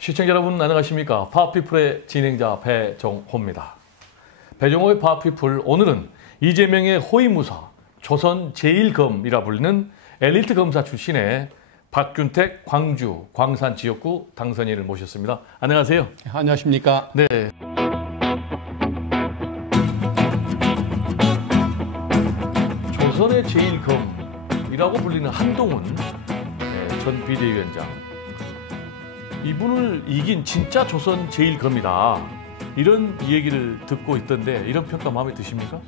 시청자 여러분 안녕하십니까? 파워피플의 진행자 배정호입니다. 배정호의 파워피플, 오늘은 이재명의 호위무사, 조선 제1검이라 불리는 엘리트 검사 출신의 박균택 광주 광산 지역구 당선인을 모셨습니다. 안녕하세요. 안녕하십니까? 네. 조선의 제1검이라고 불리는 한동훈 전 비대위원장, 이분을 이긴 진짜 조선 제1검이다, 이런 얘기를 듣고 있던데 이런 평가 마음에 드십니까?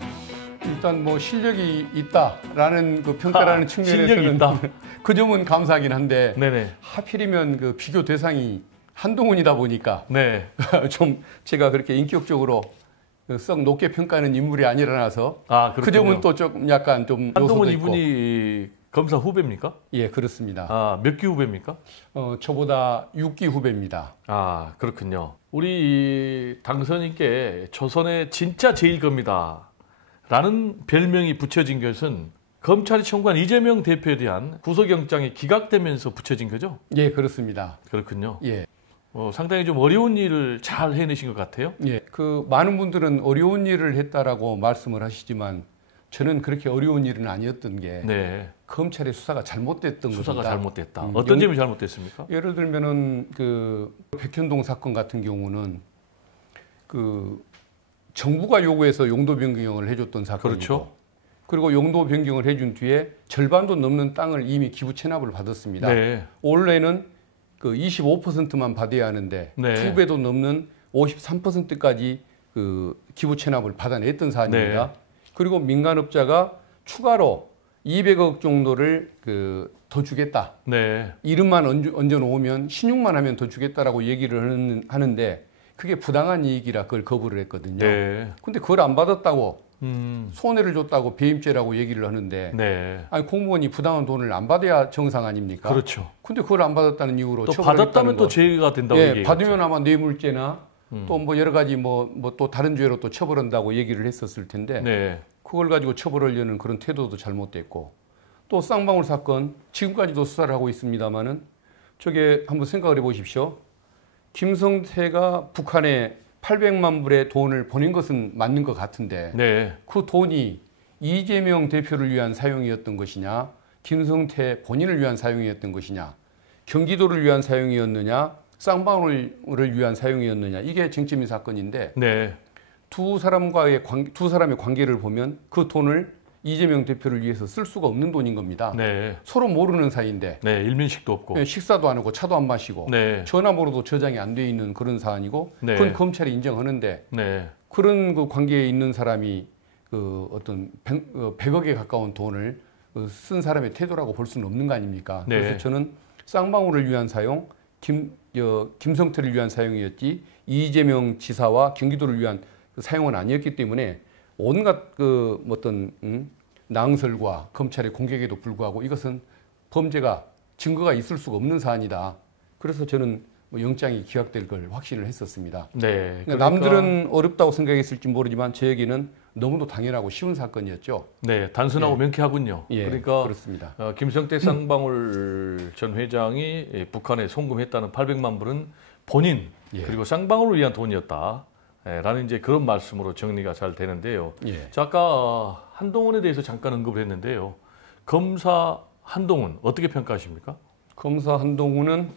일단 뭐 실력이 있다라는 그 평가라는 측면에서는 실력이 있다. 그 점은 감사하긴 한데, 네네. 하필이면 그 비교 대상이 한동훈이다 보니까 네. 좀 제가 그렇게 인격적으로 썩 높게 평가하는 인물이 아니라서 그 그렇군요. 점은 또 조금 약간 좀 한동훈 요소도 있고. 이분이 검사 후배입니까? 예, 그렇습니다. 몇 기 후배입니까? 저보다 6기 후배입니다. 그렇군요. 우리 당선인께 조선의 진짜 제1검이다 라는 별명이 붙여진 것은 검찰이 청구한 이재명 대표에 대한 구속영장이 기각되면서 붙여진 거죠? 예, 그렇습니다. 그렇군요. 예. 상당히 좀 어려운 일을 잘 해내신 것 같아요. 예. 그 많은 분들은 어려운 일을 했다라고 말씀을 하시지만 저는 그렇게 어려운 일은 아니었던 게, 네. 검찰의 수사가 잘못됐던 겁니다. 수사가 잘못됐다. 어떤 점이 잘못됐습니까? 예를 들면은 그 백현동 사건 같은 경우는 그 정부가 요구해서 용도 변경을 해줬던 사건이고, 그렇죠. 그리고 용도 변경을 해준 뒤에 절반도 넘는 땅을 이미 기부 체납을 받았습니다. 네. 원래는 그 25%만 받아야 하는데 네. 2배도 넘는 53%까지 그 기부 체납을 받아냈던 사안입니다. 네. 그리고 민간업자가 추가로 200억 정도를 더 주겠다. 네. 이름만 얹어 놓으면 신용만 하면 더 주겠다라고 얘기를 하는데, 그게 부당한 이익이라 그걸 거부를 했거든요. 네. 근데 그걸 안 받았다고 손해를 줬다고 배임죄라고 얘기를 하는데, 네. 아니 공무원이 부당한 돈을 안 받아야 정상 아닙니까? 그렇죠. 근데 그걸 안 받았다는 이유로 또 처벌을 받았다면 했다는 또 거. 죄가 된다고 예, 얘기했죠. 받으면 아마 뇌물죄나 또 뭐 여러 가지 뭐 또 다른 죄로 또 처벌한다고 얘기를 했었을 텐데, 네. 그걸 가지고 처벌하려는 그런 태도도 잘못됐고, 또 쌍방울 사건 지금까지도 수사를 하고 있습니다만은 저게 한번 생각을 해보십시오. 김성태가 북한에 800만 불의 돈을 보낸 것은 맞는 것 같은데, 네. 그 돈이 이재명 대표를 위한 사용이었던 것이냐, 김성태 본인을 위한 사용이었던 것이냐, 경기도를 위한 사용이었느냐, 쌍방울을 위한 사용이었느냐, 이게 쟁점인 사건인데, 네. 두 사람의 관계를 보면 그 돈을 이재명 대표를 위해서 쓸 수가 없는 돈인 겁니다. 네. 서로 모르는 사이인데, 네. 일면식도 없고. 식사도 안 하고 차도 안 마시고, 네. 전화번호도 저장이 안 돼 있는 그런 사안이고, 네. 그건 검찰이 인정하는데, 네. 그런 그 관계에 있는 사람이 그 어떤 100억에 가까운 돈을 쓴 사람의 태도라고 볼 수는 없는 거 아닙니까? 네. 그래서 저는 쌍방울을 위한 사용, 김성태를 위한 사용이었지, 이재명 지사와 경기도를 위한 사용은 아니었기 때문에 온갖 그 어떤 낭설과 검찰의 공격에도 불구하고 이것은 범죄가 증거가 있을 수가 없는 사안이다. 그래서 저는 뭐 영장이 기각될 걸 확신을 했었습니다. 네. 그러니까 남들은 어렵다고 생각했을지 모르지만 저에게는 너무도 당연하고 쉬운 사건이었죠. 네, 단순하고 명쾌하군요. 예, 그러니까 그렇습니다. 김성태 쌍방울 전 회장이 북한에 송금했다는 800만 불은 본인 그리고 쌍방울을 위한 돈이었다. 라는 이제 그런 말씀으로 정리가 잘 되는데요. 예. 자, 아까 한동훈에 대해서 잠깐 언급을 했는데요. 검사 한동훈 어떻게 평가하십니까? 검사 한동훈은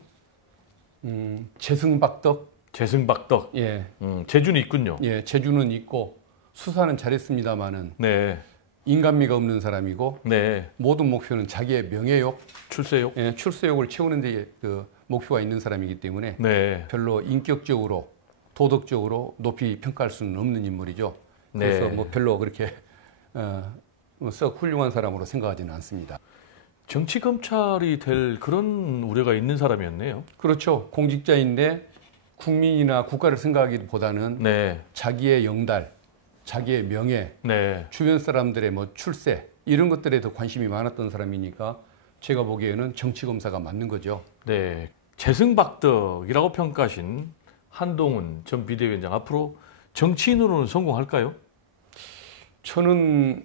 재승박덕. 재승박덕. 예. 재주는 있군요. 예, 재주는 있고 수사는 잘했습니다만은 네. 인간미가 없는 사람이고, 네. 모든 목표는 자기의 명예욕, 출세욕. 예, 출세욕을 채우는 데 그 목표가 있는 사람이기 때문에 네. 별로 인격적으로 도덕적으로 높이 평가할 수는 없는 인물이죠. 그래서 네. 뭐 별로 그렇게 썩 훌륭한 사람으로 생각하지는 않습니다. 정치 검찰이 될 그런 우려가 있는 사람이었네요. 그렇죠. 공직자인데 국민이나 국가를 생각하기보다는 네. 자기의 영달, 자기의 명예, 네. 주변 사람들의 뭐 출세 이런 것들에 더 관심이 많았던 사람이니까 제가 보기에는 정치 검사가 맞는 거죠. 네. 재승박덕이라고 평가하신 한동훈 전 비대위원장, 앞으로 정치인으로는 성공할까요? 저는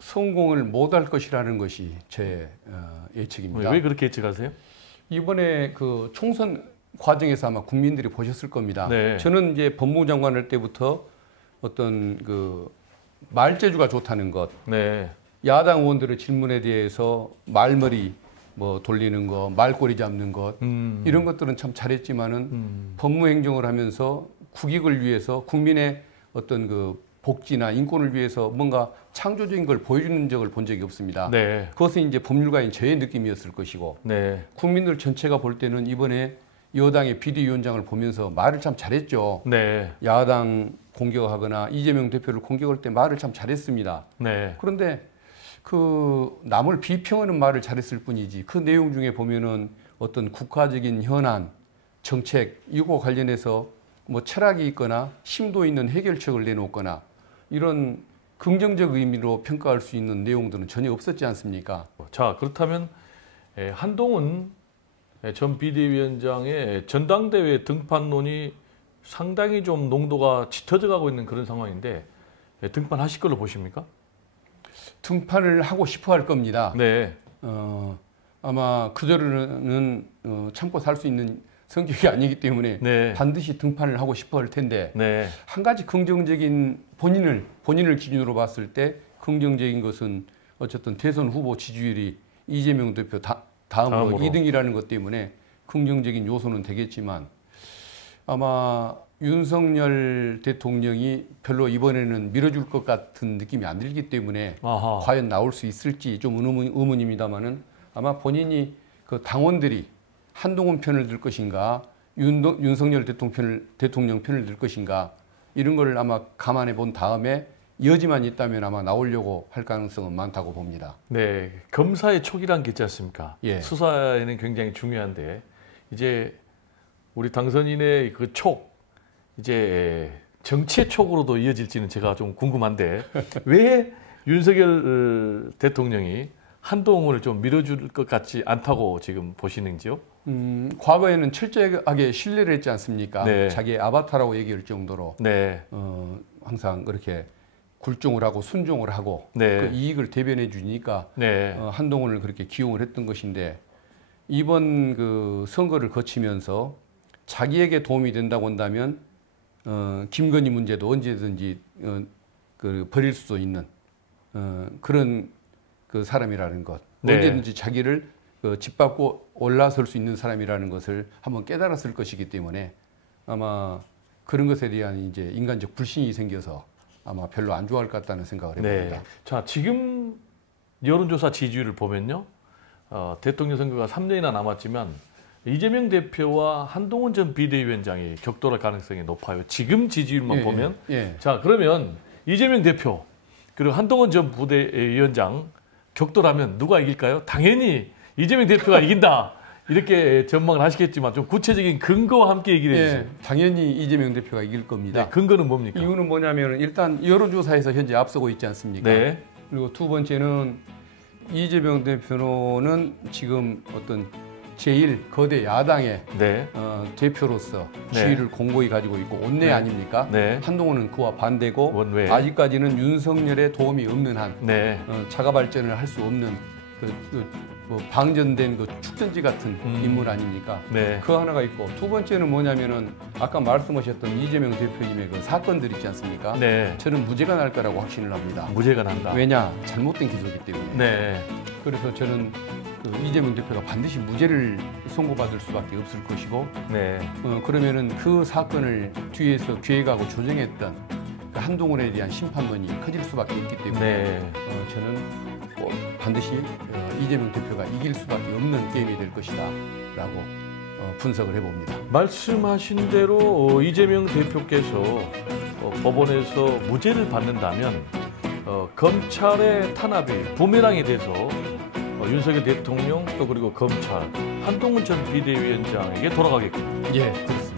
성공을 못할 것이라는 것이 제 예측입니다. 왜 그렇게 예측하세요? 이번에 그 총선 과정에서 아마 국민들이 보셨을 겁니다. 네. 저는 이제 법무부 장관 할 때부터 어떤 그 말재주가 좋다는 것, 네. 야당 의원들의 질문에 대해서 말머리 뭐 돌리는 거, 말꼬리 잡는 것 이런 것들은 참 잘했지만은 법무행정을 하면서 국익을 위해서 국민의 어떤 그 복지나 인권을 위해서 뭔가 창조적인 걸 보여주는 적을 본 적이 없습니다. 네. 그것은 이제 법률가인 저의 느낌이었을 것이고 네. 국민들 전체가 볼 때는 이번에 여당의 비대위원장을 보면서 말을 참 잘했죠. 네. 야당 공격하거나 이재명 대표를 공격할 때 말을 참 잘했습니다. 네. 그런데 그 남을 비평하는 말을 잘했을 뿐이지 그 내용 중에 보면은 어떤 국가적인 현안, 정책 이거 관련해서 뭐 철학이 있거나 심도 있는 해결책을 내놓거나 이런 긍정적 의미로 평가할 수 있는 내용들은 전혀 없었지 않습니까? 자, 그렇다면 한동훈 전 비대위원장의 전당대회 등판론이 상당히 좀 농도가 짙어져 가고 있는 그런 상황인데 등판하실 걸로 보십니까? 등판을 하고 싶어 할 겁니다. 네. 아마 그대로는 참고 살 수 있는 성격이 아니기 때문에 네. 반드시 등판을 하고 싶어 할 텐데 네. 한 가지 긍정적인 본인을 기준으로 봤을 때 긍정적인 것은 어쨌든 대선 후보 지지율이 이재명 대표 다음으로 2등이라는 것 때문에 긍정적인 요소는 되겠지만 아마 윤석열 대통령이 별로 이번에는 밀어줄 것 같은 느낌이 안 들기 때문에 아하. 과연 나올 수 있을지 좀 의문입니다만은 아마 본인이 그 당원들이 한동훈 편을 들 것인가 윤석열 대통령 편을 들 것인가 이런 걸 아마 감안해 본 다음에 여지만 있다면 아마 나오려고 할 가능성은 많다고 봅니다. 네, 검사의 촉이란 게 있지 않습니까? 예. 수사에는 굉장히 중요한데 이제 우리 당선인의 그 촉, 이제 정치의 촉으로도 이어질지는 제가 좀 궁금한데 왜 윤석열 대통령이 한동훈을 좀 밀어줄 것 같지 않다고 지금 보시는지요? 과거에는 철저하게 신뢰를 했지 않습니까? 네. 자기의 아바타라고 얘기할 정도로 네, 항상 그렇게 굴종을 하고 순종을 하고 네. 그 이익을 대변해 주니까 네, 한동훈을 그렇게 기용을 했던 것인데 이번 그 선거를 거치면서 자기에게 도움이 된다고 한다면 김건희 문제도 언제든지 그 버릴 수도 있는 그런 그 사람이라는 것, 네. 언제든지 자기를 짓밟고 올라설 수 있는 사람이라는 것을 한번 깨달았을 것이기 때문에 아마 그런 것에 대한 이제 인간적 불신이 생겨서 아마 별로 안 좋아할 것 같다는 생각을 해봅니다. 네. 자, 지금 여론조사 지지율을 보면요, 대통령 선거가 3년이나 남았지만 이재명 대표와 한동훈 전 비대위원장이 격돌할 가능성이 높아요. 지금 지지율만 예, 보면. 예. 자, 그러면 이재명 대표 그리고 한동훈 전 부대위원장 격돌하면 누가 이길까요? 당연히 이재명 대표가 이긴다. 이렇게 전망을 하시겠지만 좀 구체적인 근거와 함께 얘기를 해주세요. 예, 당연히 이재명 대표가 이길 겁니다. 네, 근거는 뭡니까? 이유는 뭐냐면 일단 여론조사에서 현재 앞서고 있지 않습니까? 네. 그리고 두 번째는 이재명 대표는 지금 어떤 제일 거대 야당의 네. 대표로서 네. 지위를 공고히 가지고 있고 원내 네. 아닙니까? 네. 한동훈은 그와 반대고 원외. 아직까지는 윤석열의 도움이 없는 한 네. 자가 발전을 할 수 없는 뭐 방전된 그 축전지 같은 인물 아닙니까? 네. 그 하나가 있고 두 번째는 뭐냐면은 아까 말씀하셨던 이재명 대표님의 그 사건들 있지 않습니까? 네. 저는 무죄가 날 거라고 확신을 합니다. 무죄가 난다. 왜냐? 잘못된 기소이기 때문에. 네. 그래서 저는 그 이재명 대표가 반드시 무죄를 선고받을 수밖에 없을 것이고 네. 그러면은 그 사건을 뒤에서 기획하고 조정했던 그 한동훈에 대한 심판론이 커질 수밖에 있기 때문에 네. 저는 꼭 반드시 이재명 대표가 이길 수밖에 없는 게임이 될 것이다라고 분석을 해봅니다. 말씀하신 대로 이재명 대표께서 법원에서 무죄를 받는다면 검찰의 탄압이 부메랑이 돼서 윤석열 대통령 또 그리고 검찰 한동훈 전 비대위원장에게 돌아가겠군요. 예, 그렇습니다.